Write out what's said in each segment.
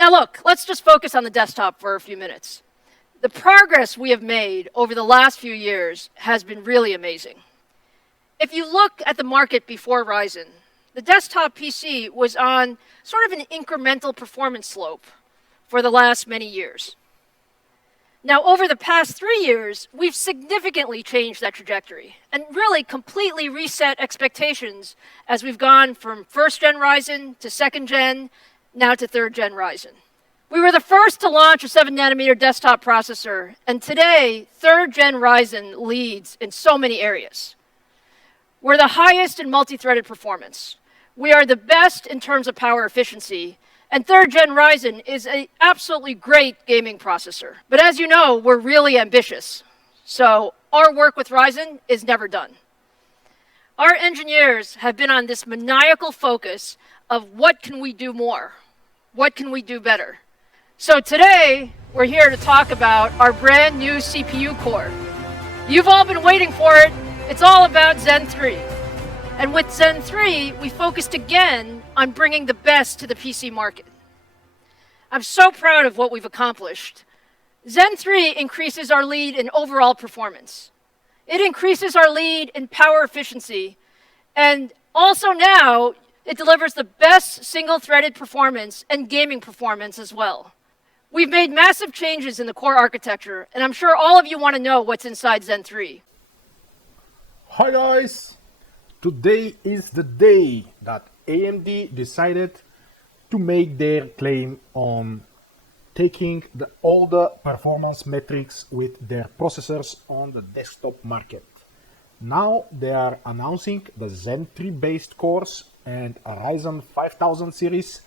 Now look, let's just focus on the desktop for a few minutes. The progress we have made over the last few years has been really amazing. If you look at the market before Ryzen, the desktop PC was on sort of an incremental performance slope for the last many years. Now, over the past 3 years, we've significantly changed that trajectory and really completely reset expectations as we've gone from first-gen Ryzen to second-gen, now to third-gen Ryzen. We were the first to launch a 7-nanometer desktop processor, and today, third-gen Ryzen leads in so many areas. We're the highest in multi-threaded performance. We are the best in terms of power efficiency, and third-gen Ryzen is an absolutely great gaming processor. But as you know, we're really ambitious. So our work with Ryzen is never done. Our engineers have been on this maniacal focus of what can we do more? What can we do better? So today, we're here to talk about our brand new CPU core. You've all been waiting for it. It's all about Zen 3. And with Zen 3, we focused again on bringing the best to the PC market. I'm so proud of what we've accomplished. Zen 3 increases our lead in overall performance. It increases our lead in power efficiency. And also now, it delivers the best single-threaded performance and gaming performance as well. We've made massive changes in the core architecture, and I'm sure all of you want to know what's inside Zen 3. Hi guys! Today is the day that AMD decided to make their claim on taking all the performance metrics with their processors on the desktop market. Now they are announcing the Zen 3 based cores and a Ryzen 5000 series,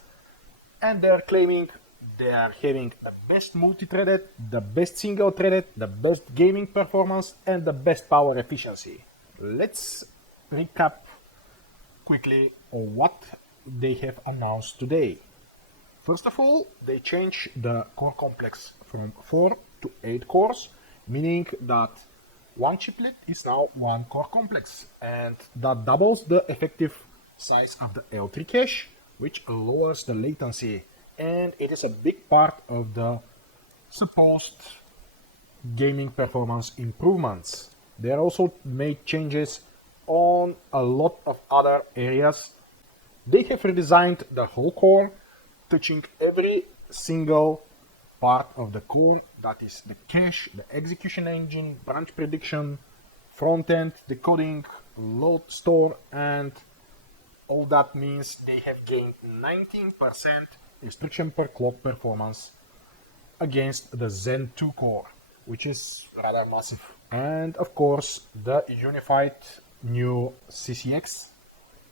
and they are claiming they are having the best multi-threaded, the best single-threaded, the best gaming performance, and the best power efficiency. Let's recap quickly on what they have announced today. First of all, they changed the core complex from 4 to 8 cores, meaning that one chiplet is now one core complex, and that doubles the effective size of the L3 cache, which lowers the latency, and it is a big part of the supposed gaming performance improvements. They also made changes on a lot of other areas. They have redesigned the whole core, touching every single part of the core, that is the cache, the execution engine, branch prediction, front-end, decoding, load store, and all that means they have gained 19% instruction per clock performance against the Zen 2 core, which is rather massive. And of course, the unified new CCX,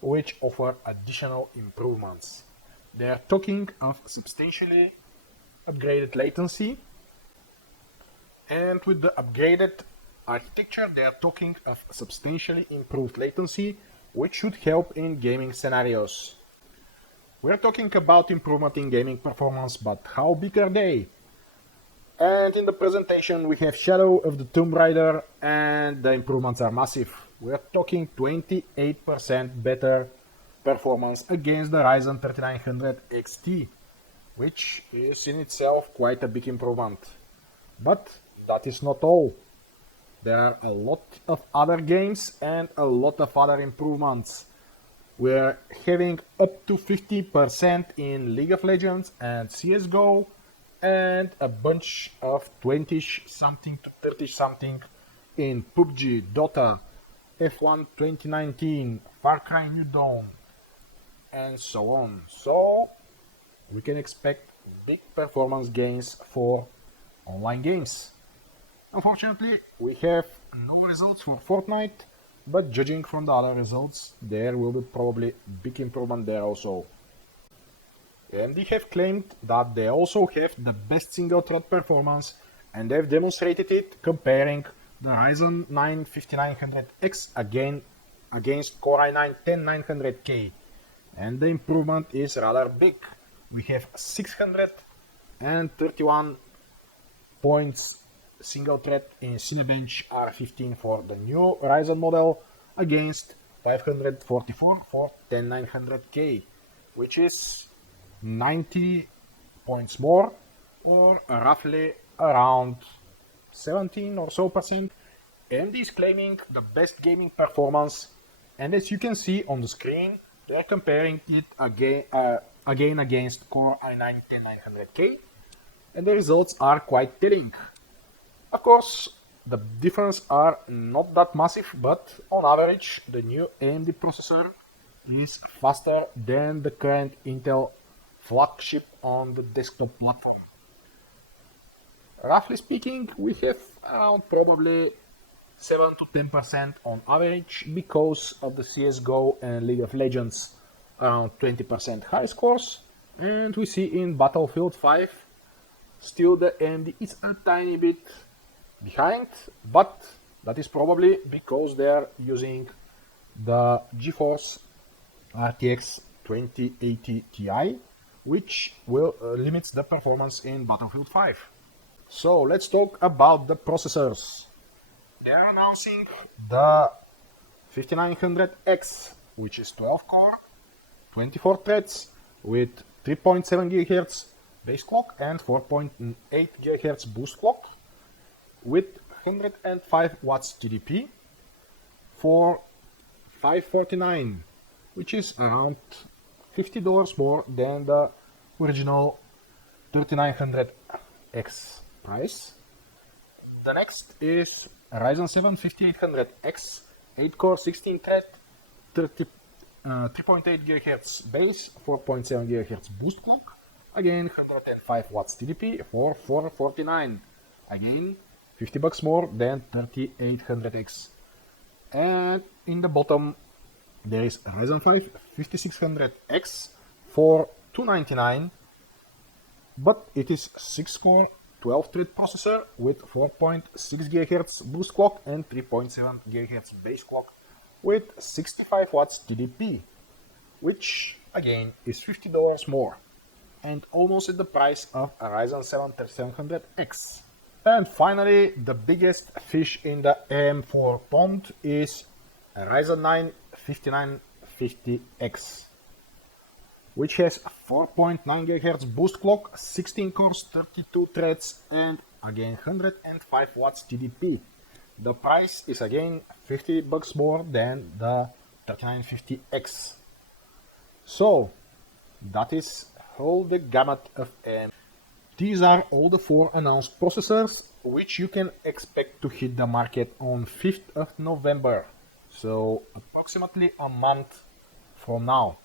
which offer additional improvements. They are talking of substantially upgraded latency, and with the upgraded architecture, they are talking of substantially improved latency, which should help in gaming scenarios. We're talking about improvement in gaming performance, but how big are they? And in the presentation we have Shadow of the Tomb Raider, and the improvements are massive. We're talking 28% better performance against the Ryzen 3900 XT, which is in itself quite a big improvement. But that is not all. There are a lot of other games and a lot of other improvements. We're having up to 50% in League of Legends and CSGO, and a bunch of 20 something to 30 something in PUBG, Dota, F1 2019, Far Cry New Dawn, and so on. So we can expect big performance gains for online games. Unfortunately, we have no results for Fortnite, but judging from the other results, there will be probably big improvement there also. AMD have claimed that they also have the best single-thread performance, and they've demonstrated it comparing the Ryzen 9 5900X against Core i9 10900K, and the improvement is rather big. We have 631 points single thread in Cinebench R15 for the new Ryzen model against 544 for 10900K, which is 94% points more, or roughly around 17 or so percent. AMD is claiming the best gaming performance, and as you can see on the screen, they're comparing it again against Core i9-10900K, and the results are quite telling. Of course, the differences are not that massive, but on average, the new AMD processor is faster than the current Intel flagship on the desktop platform. Roughly speaking, we have around probably 7 to 10% on average because of the CSGO and League of Legends around 20% high scores, and we see in Battlefield 5 still the AMD is a tiny bit behind, but that is probably because they are using the GeForce RTX 2080 Ti, which will limits the performance in Battlefield 5. So let's talk about the processors. They are announcing the 5900X, which is 12 core, 24 threads with 3.7 GHz base clock and 4.8 GHz boost clock with 105 watts TDP for $549, which is around $50 more than the original 3900X price. The next is Ryzen 7 5800X, 8 core, 16 thread, 3.8 GHz base, 4.7 GHz boost clock, again 105 watts TDP for $449, again $50 more than 3800X. And in the bottom there is Ryzen 5 5600X for $299, but it is 6 core 12 thread processor with 4.6 GHz boost clock and 3.7 GHz base clock with 65 watts TDP, which again is $50 more and almost at the price of a Ryzen 7 3700X. And finally, the biggest fish in the AM4 pond is a Ryzen 9 5950X, which has 4.9 GHz boost clock, 16 cores, 32 threads, and again 105 watts TDP. The price is again $50 more than the 3950X. So that is all the gamut of AMD. These are all the 4 announced processors, which you can expect to hit the market on 5th of November, so approximately a month from now.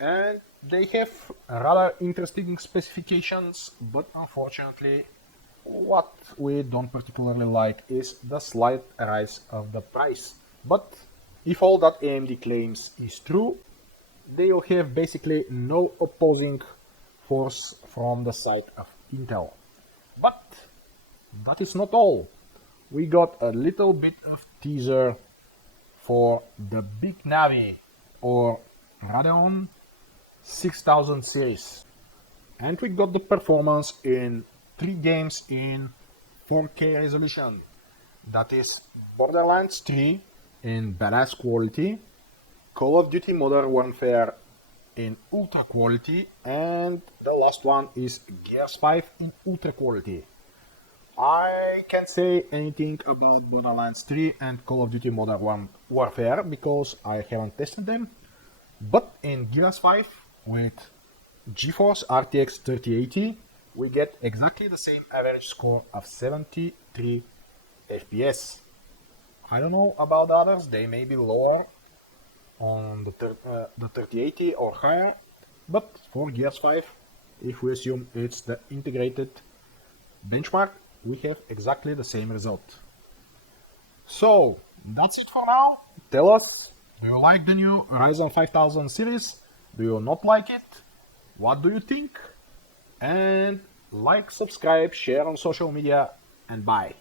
And they have rather interesting specifications, but unfortunately what we don't particularly like is the slight rise of the price. But if all that AMD claims is true, they will have basically no opposing force from the side of Intel. But that is not all. We got a little bit of teaser for the Big Navi or Radeon 6000 series, and we got the performance in 3 games in 4K resolution. That is Borderlands 3 in badass quality, Call of Duty Modern Warfare in ultra quality, and the last one is Gears 5 in ultra quality. I can't say anything about Borderlands 3 and Call of Duty Modern Warfare because I haven't tested them, but in Gears 5 with GeForce RTX 3080 we get exactly the same average score of 73 FPS. I don't know about the others, they may be lower on the 3080 or higher, but for Gears 5, if we assume it's the integrated benchmark, we have exactly the same result. So that's it for now. Tell us, do you like the new Ryzen 5000 series? Do you not like it? What do you think? And like, subscribe, share on social media, and bye.